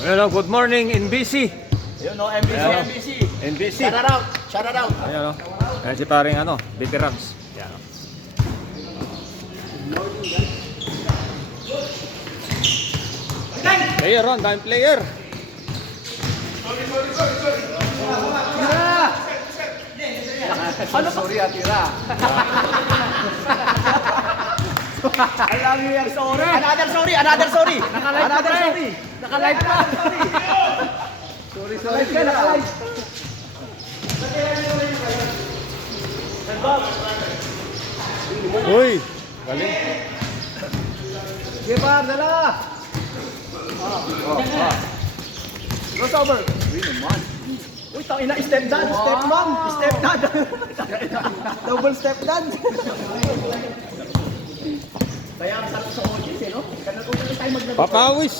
Hello, good morning, NBC. Yun no, MBC, Ayan. MBC. NBC. Shout it out, shout it out. Ayan o. Ayan si paring veterans. Ayan o. Player on, dahil player. Ano sorry tira. Alam niyo yung sorry. Another sorry, another sorry. Another sorry. Naka-live pa. Sorry, sorry. Naka-live. Uy, galing. Gebar, dala. Crossover. Uy naman. Uy, tangina, step dad, step mom, step dad. Double step dad. Kaya ang sarap sa audience, no? Kaya kung tayo maglabas. Papawis.